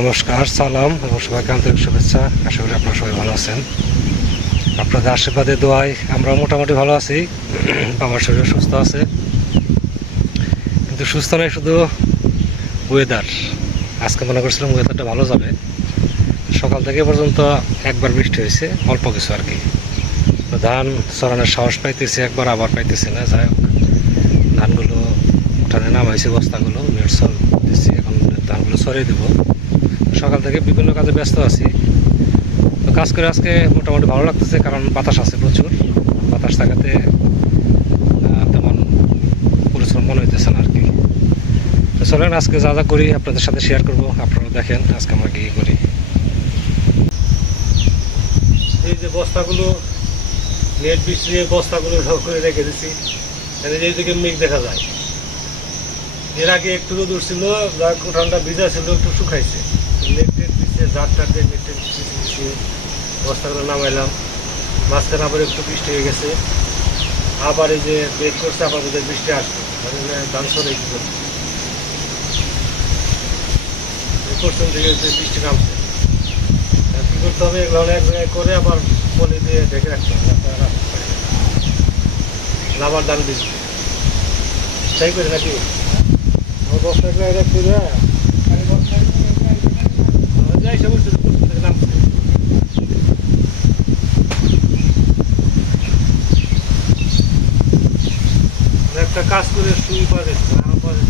নমস্কার, সালাম এবং সবাইকে আন্তরিক শুভেচ্ছা। আশা করি আপনারা সবাই ভালো আছেন। আপনাদের আশীর্বাদে, দোয়ায় আমরা মোটামুটি ভালো আছি। আমার শরীর সুস্থ আছে। কিন্তু সুস্থ নয়, শুধু ওয়েদার আজকে মনে করছিলাম ওয়েদারটা ভালো যাবে। সকাল থেকে পর্যন্ত একবার বৃষ্টি হয়েছে, অল্প কিছু আর কি। ধান চড়ানোর সাহস পাইতেছে, একবার আবার পাইতেছে না। যাই হোক, ধানগুলো উঠানে নামাইছে, বস্তাগুলো নেট সল দিচ্ছি এখন ধানগুলো সরিয়ে দেবো। সকাল থেকে বিভিন্ন কাজে ব্যস্ত আছি। তো কাজ করে আজকে মোটামুটি ভালো লাগতেছে, কারণ বাতাস আছে প্রচুর। বাতাস থাকাতে তেমন পরিশ্রম মনে হইতেছে না আর কি তো চলেন, আজকে যা যা করি আপনাদের সাথে শেয়ার করব। আপনারা দেখেন আজকে আমরা কি করি। এই যে বস্তাগুলো, নেট বিছিয়ে বস্তাগুলো ঢক করে রেখে দিছি। দিচ্ছি এইদিকে মেঘ দেখা যায়। এর আগে একটু রোদ উঠছিল যা উঠানটা ভিজা ছিল, একটু শুকাইছে। জার দিয়ে টেট দিচ্ছে দিচ্ছে বস্তাগুলো নামাইলাম। মাঝখানে আবার একটু বৃষ্টি হয়ে গেছে। আবার এই যে বেগ করছে, আবার বোধহয় বৃষ্টি আসবে। মানে ধান সরে কি করছে বৃষ্টি নামছে। কি করতে হবে? এগুলো এক জায়গায় করে আবার পলি দিয়ে ঢেকে রাখতে হবে। আবার ধান বীজবে তাই করে নাকি? বস্তা এটা করে যাই সব কিছু পশ্চিম থেকে নামছে একটা কাজ করে শুই পারে আরাম পারে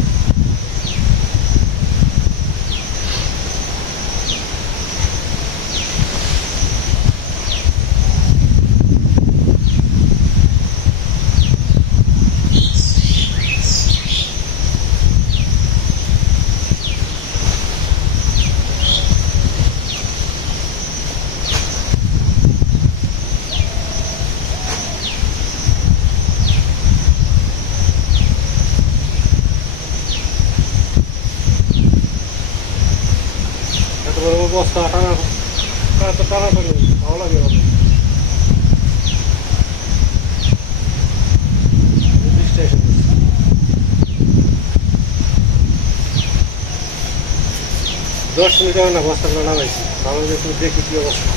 এত বড় বড় বস্তা টানা এত টানা টানি ভালো লাগে আমাদের বৃষ্টি এসে গেছে। না নামাইছি যে দেখি অবস্থা?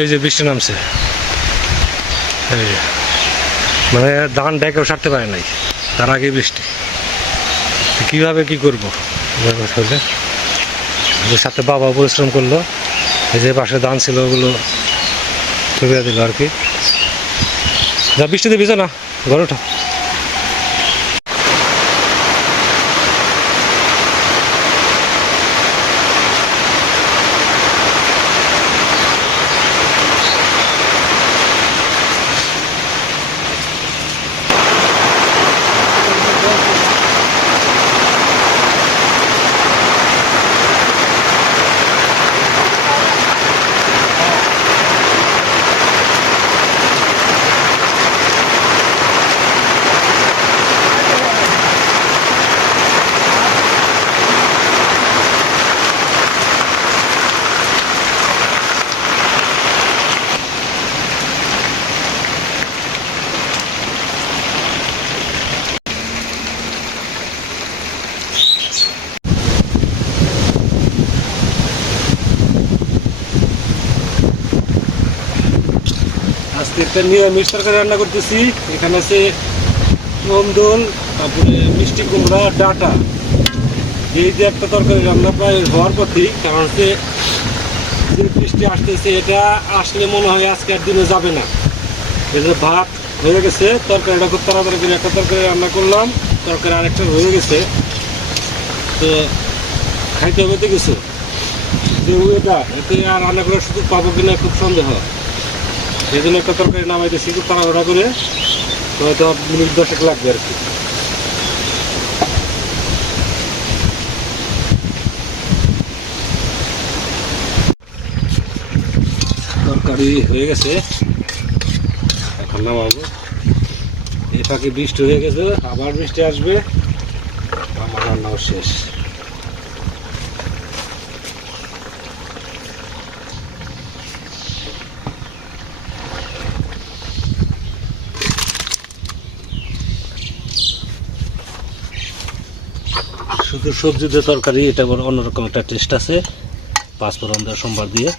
এই যে বৃষ্টি নামছে। এই যে। মানে ধান ডেকেও সারতে পারে নাই। তার আগে বৃষ্টি। কীভাবে কি করব? যে সাথে বাবা পরিশ্রম করল, এই যে পাশে ধান ছিল ওগুলো ছবিয়া দিল আর কি। যা বৃষ্টিতে ভিজো না, ঘরে একটা নিরামিষ তরকারি রান্না করতেছি। এখানে আছে নন্দল তারপরে মিষ্টি কুমড়া, ডাটা। এই যে একটা তরকারি রান্না প্রায় হওয়ার পথেই, কারণ হচ্ছে যে বৃষ্টি আসতেছে, এটা আসলে মনে হয় আজকে আর দিনে যাবে না। এটা ভাত হয়ে গেছে, তরকারিটা খুব তাড়াতাড়ি করে একটা তরকারি রান্না করলাম, তরকারি আরেকটা হয়ে গেছে। তো খাইতে হবে তো কিছু। যে ওয়েটা এতে আর রান্না করার সুযোগ পাবো কিনা খুব সন্দেহ। এই জন্য একটা তরকারি নামাইতেছি খুব তাড়াহুড়া করে তো হয়তো মিনিট দশেক লাগবে আর কি। তরকারি হয়ে গেছে। এখন নামাবো। এই ফাঁকে বৃষ্টি হয়ে গেছে, আবার বৃষ্টি আসবে। আমার রান্নাও শেষ। সবজি দিয়ে তরকারি, এটা আবার অন্যরকম একটা টেস্ট আছে। পাঁচফোড়ন দেওয়া সোমবার দিয়ে।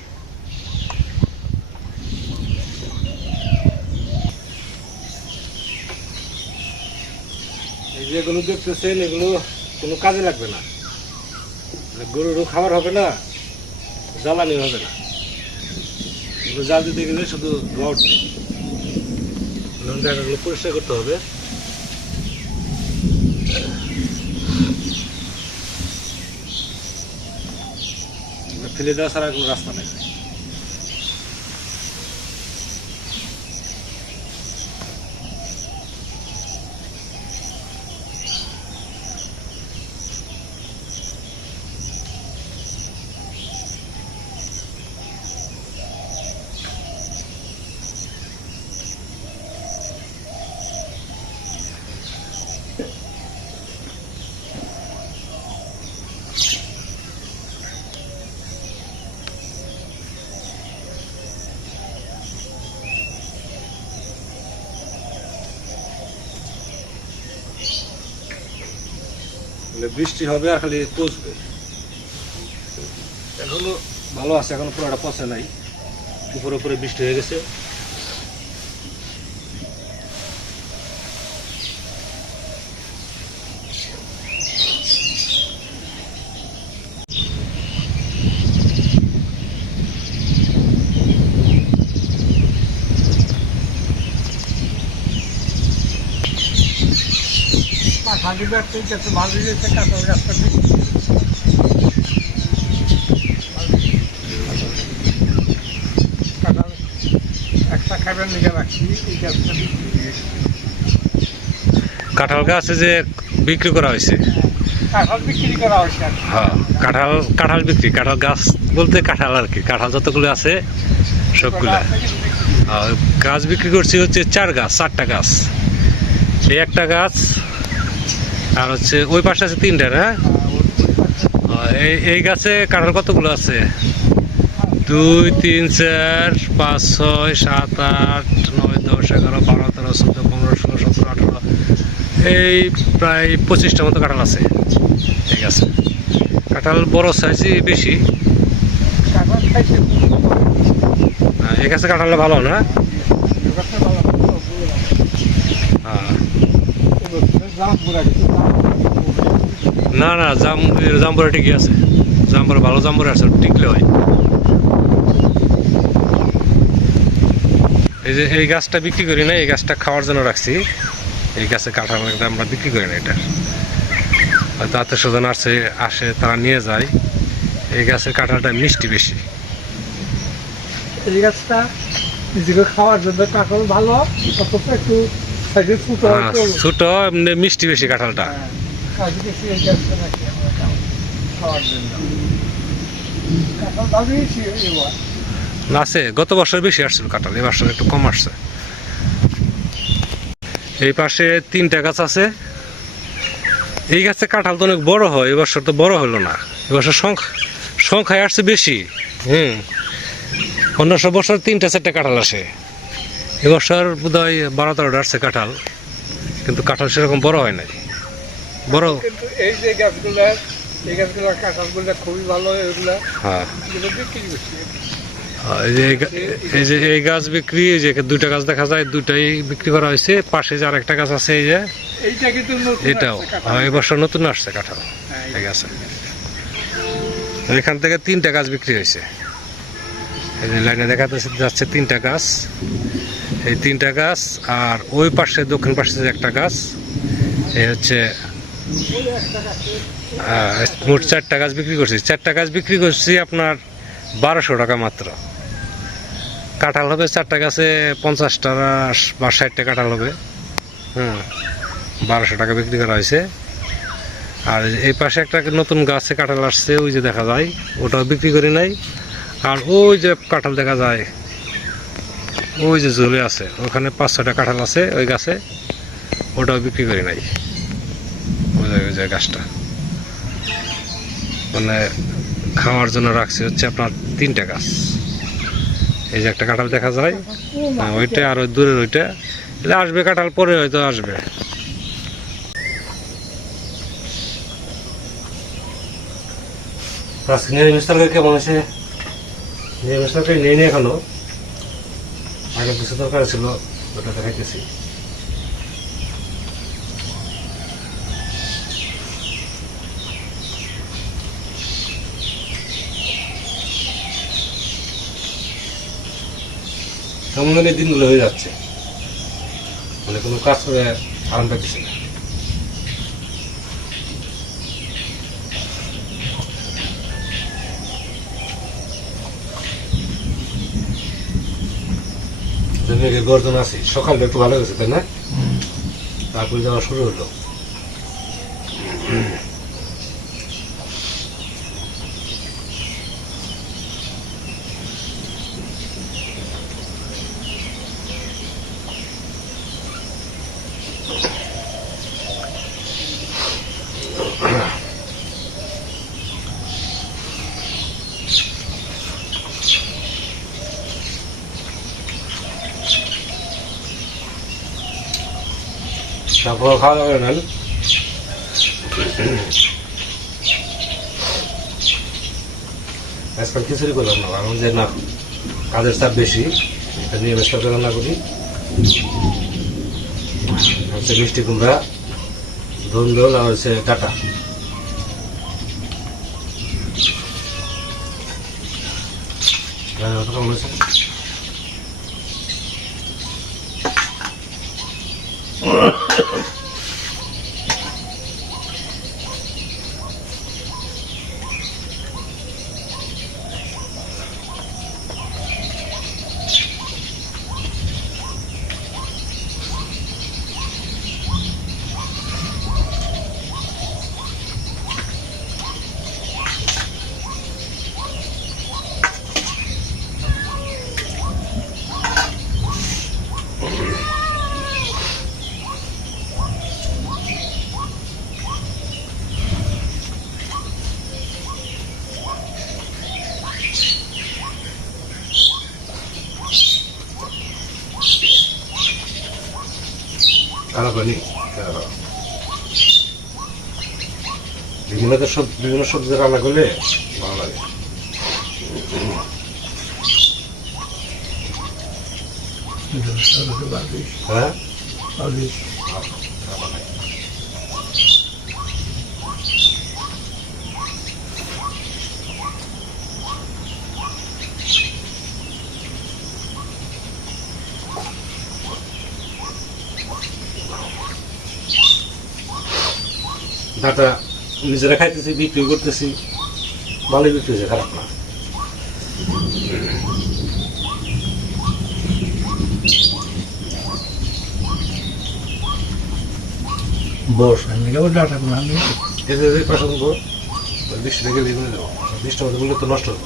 যেগুলো দেখতেছেন, এগুলো কোনো কাজে লাগবে না। গরুরও খাবার হবে না জ্বালানি হবে না। এগুলো জাল দিতে গেলে শুধু ধোয়া জায়গাগুলো পরিষ্কার করতে হবে। ফেলে দেওয়া ছাড়া কোনো রাস্তা নেই। মানে বৃষ্টি হবে আর খালি পচবে এখনও ভালো আছে, এখন পুরোটা পচে নাই। উপরে উপরে বৃষ্টি হয়ে গেছে। ভালো কাঁচা কাঁঠাল একটা খাবার নিয়ে রাখছি এই গাছটা বিক্রি করে দিয়েছি। কাঁঠাল গাছে যে বিক্রি করা হয়েছে? কাঁঠাল বিক্রি করা হয়েছে হ্যাঁ কাঁঠাল কাঁঠাল বিক্রি কাঁঠাল গাছ বলতে কাঁঠাল আর কি কাঁঠাল যতগুলো আছে সবগুলা। গাছ বিক্রি করছি হচ্ছে চার গাছ চারটা গাছ। এই একটা গাছ আর হচ্ছে ওই পাশে আছে তিনটা, না? এই এই গাছে কাঁঠাল কতগুলো আছে? দুই, তিন, চার, পাঁচ, ছয়, সাত, আট, নয়, দশ, এগারো, বারো, তেরো, চোদ্দ, পনেরো, ষোলো, সতেরো, আঠারো, এই প্রায় পঁচিশটা মতো কাঁঠাল আছে এই গাছে। কাঁঠাল বড় সাইজই বেশি। এই গাছে কাঁঠালটা ভালো না। হ্যাঁ এই গাছটা জাম পুরা গেছে, জাম পুরা গেছে। না না জাম জাম্বুরা ঠিকই আছে। জাম্বুরা ভালো জাম্বুরা আছে টিকলে হয়। এই যে এই গাছটা বিক্রি করি না এই গাছটা খাওয়ার জন্য রাখছি। এই গাছে কাঁঠাল আমরা বিক্রি করি না এটা। হয়তো আত্মীয় স্বজন আসে আসে তারা নিয়ে যায়। এই গাছের কাঁঠালটা মিষ্টি বেশি। এই গাছটা নিজেকে খাওয়ার জন্য কাঁঠাল ভালো একটু ছোট ছোট এমনি মিষ্টি বেশি কাঁঠালটা। হ্যাঁ, কাজে বেশি এই গাছটা নাকি আমরা খাওয়ার জন্য এবার গত বছর বেশি আসছিল কাঁঠাল এই বছর একটু কম আসছে। এই পাশে তিনটা গাছ আছে। এই গাছে কাঁঠাল তো অনেক বড় হয় এবছর তো বড় হলো না। এবছর সংখ্যা সংখ্যায় আসছে বেশি, হুম। অন্য সব বছর তিনটা, চারটা কাঁঠাল আসে। এবছর বোধ হয় বারো তেরোটা আসছে কাঁঠাল, কিন্তু কাঁঠাল সেরকম বড় হয় নাই। বড়। কিন্তু এই যে গাছগুলো এই গাছগুলো কাঁঠালগুলো খুবই ভালো এগুলো হ্যাঁ। এগুলো বিক্রি করছি। এই যে এই যে এই গাছ বিক্রি এই যে দুইটা গাছ দেখা যায় দুইটাই বিক্রি করা হয়েছে। পাশে যে আরেকটা গাছ আছে এই যে এইটা কিন্তু এটাও। হ্যাঁ, এই বছর নতুন আসছে কাঁঠাল। হ্যাঁ, এই গাছে। এখান থেকে তিনটা গাছ বিক্রি হয়েছে। এই যে লাইনে দেখা যাচ্ছে- তিনটা গাছ। এই তিনটা গাছ আর ওই পাশে দক্ষিণ পাশে যে একটা গাছ এই হচ্ছে মোট চারটা গাছ বিক্রি করছি। চারটা গাছ বিক্রি করছি আপনার বারোশো টাকা মাত্র। কাঁঠাল হবে চারটা গাছে পঞ্চাশটা বা ষাটটা কাঁঠাল হবে। হুম, বারোশো টাকা বিক্রি করা হয়েছে। আর এই পাশে একটা নতুন গাছে কাঁঠাল আসছে, ওই যে দেখা যায়, ওটাও বিক্রি করি নাই। আর ওই যে কাঁঠাল দেখা যায়, ওই যে ঝুলে আছে, ওখানে পাঁচ ছটা কাঁঠাল আছে ওই গাছে, ওটাও বিক্রি করি নাই। ওই যে ওই যে গাছটা। মানে খাওয়ার জন্য রাখছি হচ্ছে আপনার তিনটা গাছ। এই যে একটা কাঁঠাল দেখা যায় হ্যাঁ, ওইটা আর ওই দূরের ওইটা। এলে আসবে কাঁঠাল পরে হয়তো আসবে। তো আজকে নিরামিষ তরকারি কেমন হয়েছে? নিরামিষ তরকারি নেই নি এখনও। আগে কিছু দরকার ছিল ওটা দেখাইতেছি জানি দিনগুলো হয়ে যাচ্ছে। মানে কোনো কাজ করে আরাম পাইতেছি না। মেঘের গর্জন আছে। সকালটা একটু ভালো গেছে তাই না? তারপরে যাওয়া শুরু হলো। তারপর খাওয়া দাওয়া নেন আজকাল খিচুড়ি করলাম না কারণ যে না, কাজের চাপ বেশি, এটা নিয়ে ব্যস্ত করে রান্না করি হচ্ছে মিষ্টি কুমড়া ধুন্দল আর হচ্ছে ডাটা হ্যাঁ? খারাপ বিভিন্ন সব বিভিন্ন সবজি রান্না করলে ভালো লাগে। বালিশ হ্যাঁ? ডাটা নিজেরা খাইতেছি বিক্রি করতেছি ভালোই বিক্রি হয়েছে খারাপ না। বস আমি কেবল ডাটা করে আমি যে পাশে দেবো বৃষ্টি থেকে দেবো বৃষ্টি মধ্যে বললে তো নষ্ট হবে।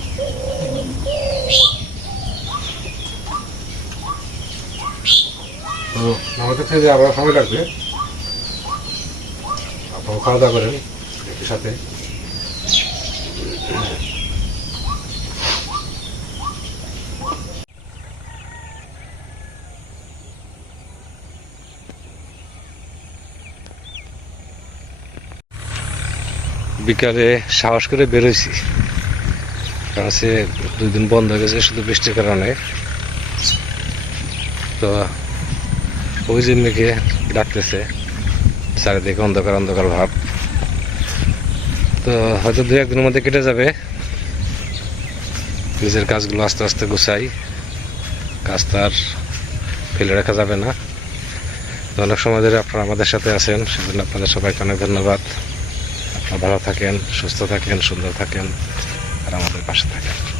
তো আমাদের থেকে আবার সময় লাগবে খাওয়া দাওয়া করেন একই সাথে। বিকালে সাহস করে বেরোইছি। কারণ দুই দিন বন্ধ হয়ে গেছে, শুধু বৃষ্টির কারণে। তো ওই যে মেঘে ডাকতেছে। চারিদিকে অন্ধকার অন্ধকার ভাব। তো হয়তো দু একদিনের মধ্যে কেটে যাবে। নিজের কাজগুলো আস্তে আস্তে গুছাই। কাজ তার ফেলে রাখা যাবে না। তো অনেক সময় ধরে আপনারা আমাদের সাথে আছেন। সেজন্য আপনাদের সবাইকে অনেক ধন্যবাদ। আপনারা ভালো থাকেন, সুস্থ থাকেন, সুন্দর থাকেন, আর আমাদের পাশে থাকেন।